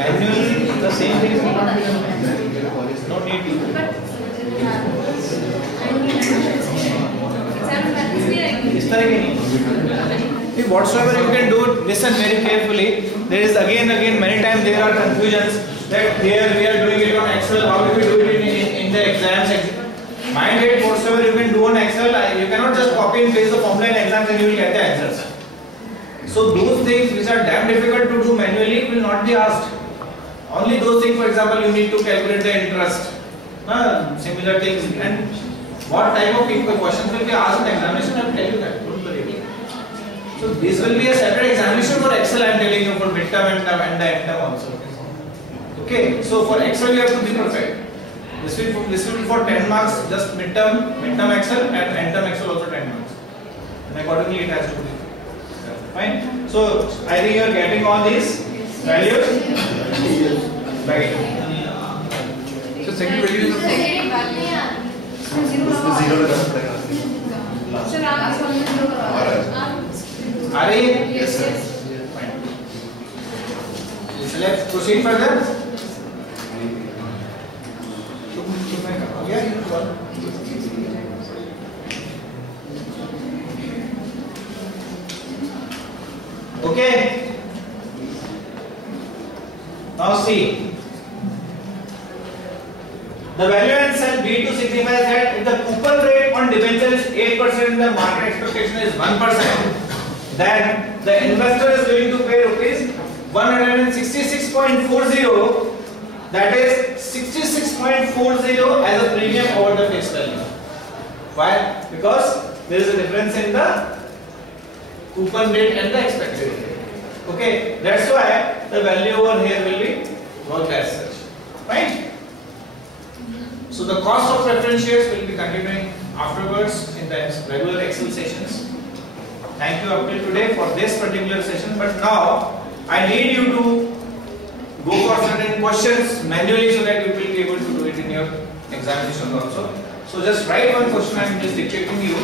Manually, the same thing is not no need to. See, whatsoever you can do, listen very carefully. There is again many times there are confusions that here we are doing it on Excel. How do we do it in the exams? Mind it, whatsoever you can do on Excel, you cannot just copy and paste the formula in exams and you will get the answers. So those things which are damn difficult to do manually will not be asked. Only those things, for example, you need to calculate the interest, similar things, and what type of questions will be asked in examination, I will tell you that. Don't worry. So this will be a separate examination for Excel. I am telling you, for midterm and the end term also. Okay. So for Excel you have to be perfect. This will be for 10 marks, just midterm Excel, and end term Excel also 10 marks. And accordingly it has to be. Fine. So I think you are getting all these values. Right. So second value is Are you? Yes, sir. Fine. So let's proceed further. Okay. Now see. The value in cell B2 signifies that if the coupon rate on debenture is 8% and the market expectation is 1%, then the investor is willing to pay rupees 166.40, that is 66.40 as a premium over the face value. Why? Because there is a difference in the coupon rate and the expected rate. Okay, that's why the value over here will be worked as such. Right? So the cost of preference shares will be continuing afterwards in the regular Excel sessions. Thank you up till today for this particular session. But now I need you to go for certain questions manually so that you will be able to do it in your examinations also. So just write one question. I am just dictating you.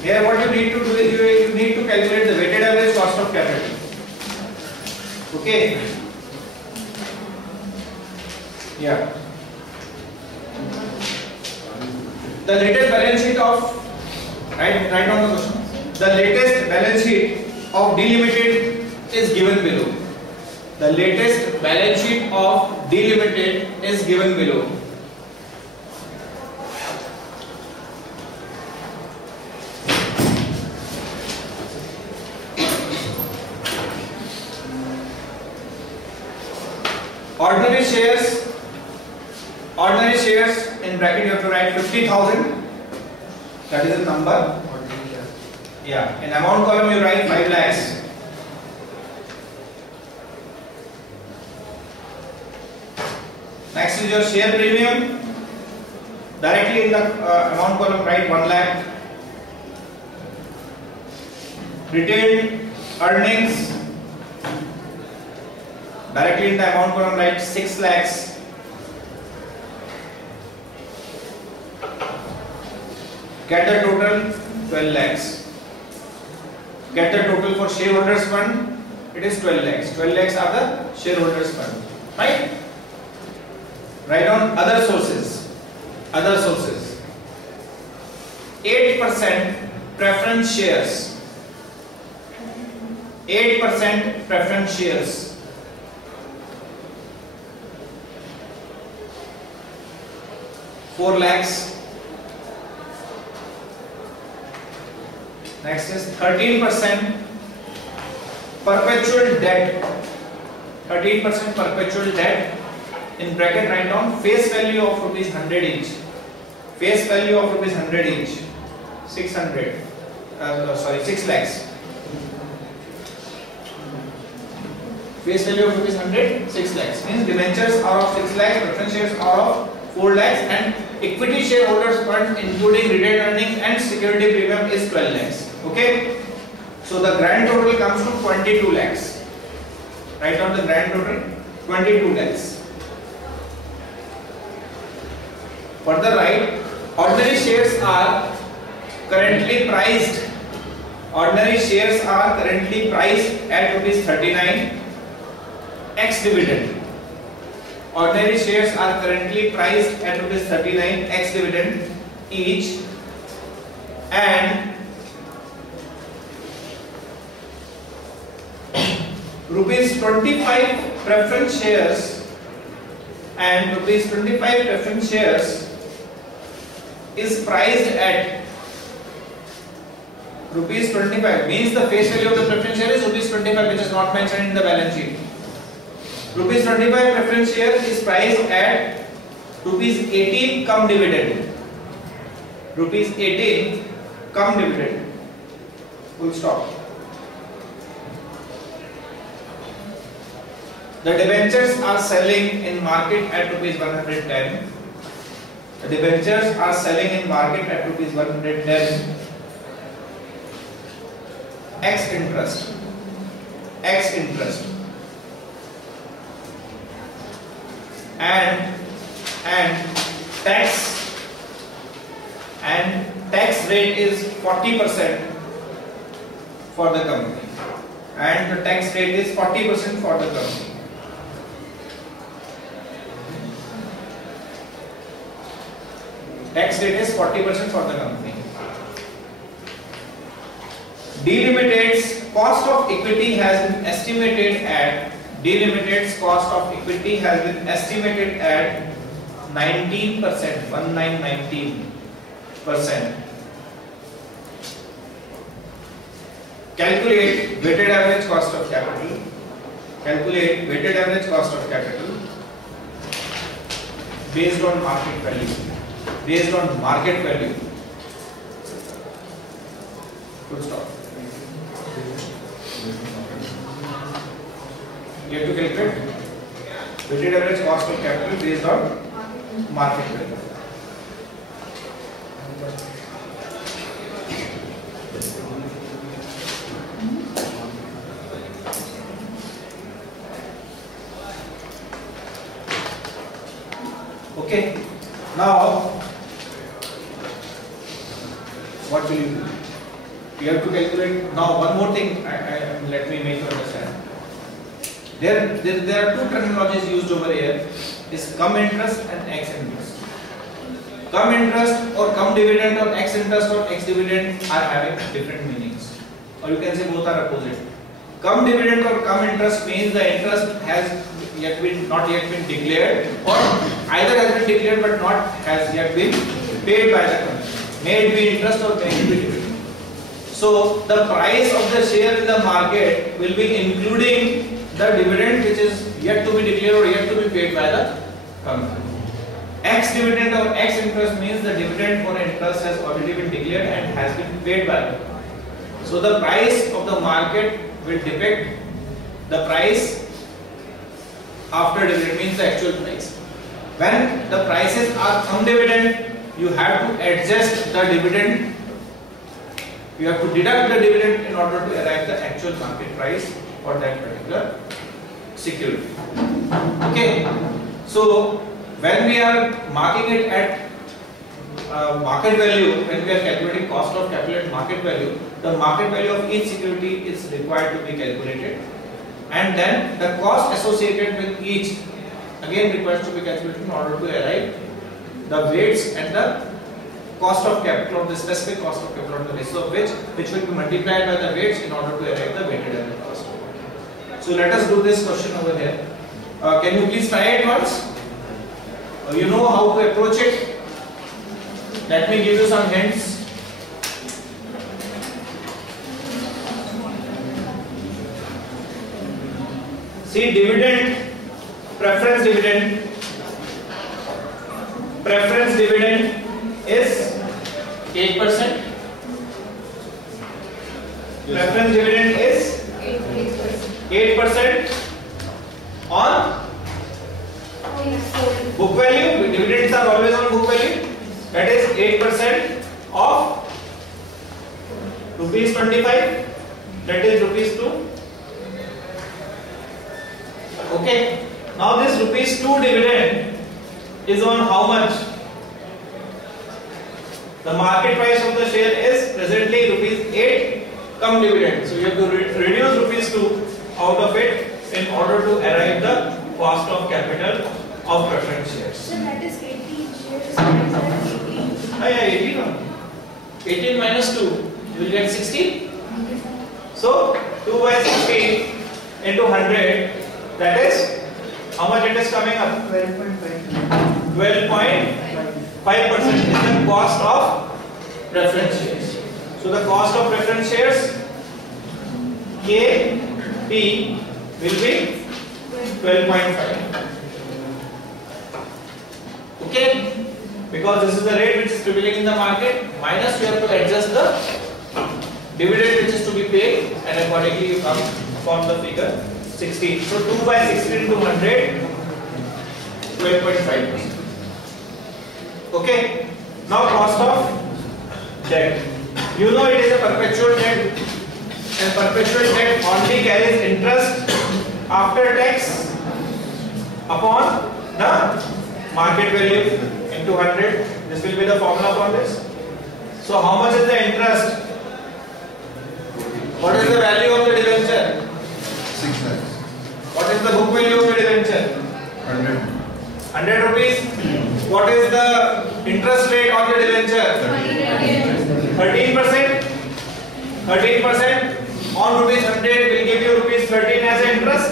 Here what you need to do is you need to calculate the weighted average cost of capital. Okay. Yeah. The latest balance sheet of write down the question. The latest balance sheet of D Limited is given below. The latest balance sheet of D Limited is given below. Ordinary shares in bracket you have to write 50,000. That is a number. Yeah. In amount column you write 5 lakhs. Next is your share premium. Directly in the amount column write 1 lakh. Retained earnings. Directly in the amount column write 6 lakhs. Get the total 12 lakhs. Get the total for shareholders fund. It is 12 lakhs. 12 lakhs are the shareholders fund. Right? Write down other sources. Other sources. 8% preference shares. 8% preference shares. 4 lakhs. Next is 13% perpetual debt. 13% perpetual debt. In bracket write down face value of rupees 100 each. Face value of rupees 100 each. 6 lakhs. Face value of rupees 100, 6 lakhs. Means debentures are of 6 lakhs, preference shares are of 4 lakhs, and equity shareholders fund including retained earnings and security premium is 12 lakhs. Okay, so the grand total comes to 22 lakhs. Write down the grand total, 22 lakhs. Further write, ordinary shares are currently priced. Ordinary shares are currently priced at rupees 39 ex dividend. Ordinary shares are currently priced at rupees 39 ex dividend each, and rupees 25 preference shares is priced at rupees 25, means the face value of the preference share is rupees 25, which is not mentioned in the balance sheet. Rupees 25 preference share is priced at rupees 18 cum dividend. Rupees 18 cum dividend. Full stop. The debentures are selling in market at rupees 110. The debentures are selling in market at rupees 110. Ex interest. And tax rate is 40% for the company. And the tax rate is 40% for the company. Tax rate is 40% for the company. Delimited's cost of equity has been estimated at 19%, Calculate weighted average cost of capital. Based on market value. Good stop. You have to calculate weighted average cost of capital based on market value. Okay. Now, what will you do? You have to calculate. Now, one more thing. Let me make you understand. There are two terminologies used over here. Is cum interest and ex interest. Cum interest or cum dividend or ex interest or ex dividend are having different meanings, or you can say both are opposite. Cum dividend or cum interest means the interest has not yet been declared, or either has been declared but not has yet been paid by the company. May it be interest or may it be dividend. So the price of the share in the market will be including the dividend which is yet to be declared or yet to be paid by the company. Ex dividend or ex interest means the dividend or interest has already been declared and has been paid by the company. So the price of the market will depict the price after dividend, means the actual price. When the prices are cum dividend, you have to adjust the dividend. You have to deduct the dividend in order to arrive the actual market price for that particular security. Okay. So when we are marking it at market value, when we are calculating cost of capital at market value, the market value of each security is required to be calculated, and then the cost associated with each again requires to be calculated in order to arrive the weights and the cost of capital, of the specific cost of capital on the basis of which will be multiplied by the weights in order to arrive the weighted average cost. So let us do this question over here. Can you please try it once? You know how to approach it? Let me give you some hints. See, dividend, preference dividend is 8%. Preference dividend is 8% on book value. Dividends are always on book value. That is 8% of rupees 25. That is rupees 2. Okay. Now this rupees 2 dividend is on how much? The market price of the share is presently rupees 8 come dividend. So you have to reduce rupees 2 out of it in order to arrive the cost of capital of preference shares. So that is 18 shares minus 18. Yeah, 18. 18 minus 2, you will get 60. So 2 by 60 into 100, that is how much it is coming up? 12.5% is the cost of preference shares. So the cost of preference shares KP will be 12.5. Okay, because this is the rate which is prevailing in the market, minus you have to adjust the dividend which is to be paid, and accordingly you come upon the figure 60. So 2 by 60 into 100, 12.5%. Okay, now cost of debt. You know it is a perpetual debt, and perpetual debt only carries interest after tax upon the market value into 100. This will be the formula for this. So how much is the interest? What is the value of the debenture? 6 lakhs. What is the book value of the debenture? 100. 100 rupees. What is the interest rate on the debenture? 13%. 13% on rupees 100 will give you rupees 13 as an interest.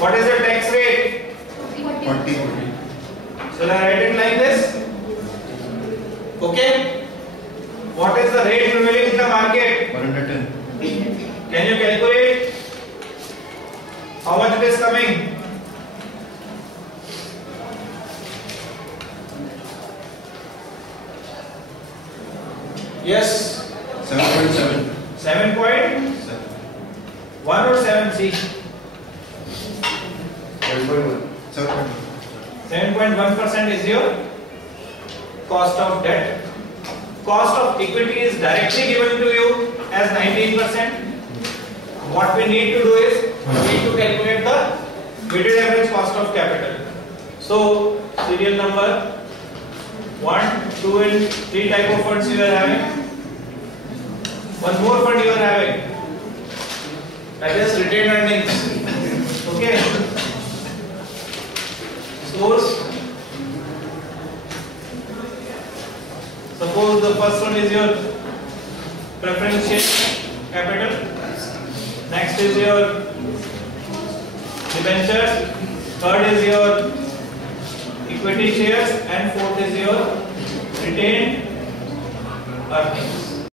What is the tax rate? 40. Shall I write it like this? Okay. What is the rate prevailing in the market? 110. Can you calculate how much it is coming? Yes. 7.7. 7.1 or 7C? 7.1. 7.1% is your cost of debt. Cost of equity is directly given to you as 19%. What we need to do is we need to calculate the weighted average cost of capital. So serial number 1, 2 and 3 type of funds you are having. One more fund you are having, that is retained earnings. Okay. Source. Suppose the first one is your preference share capital. Next is your debentures. Third is your equity shares, and fourth is your retained earnings.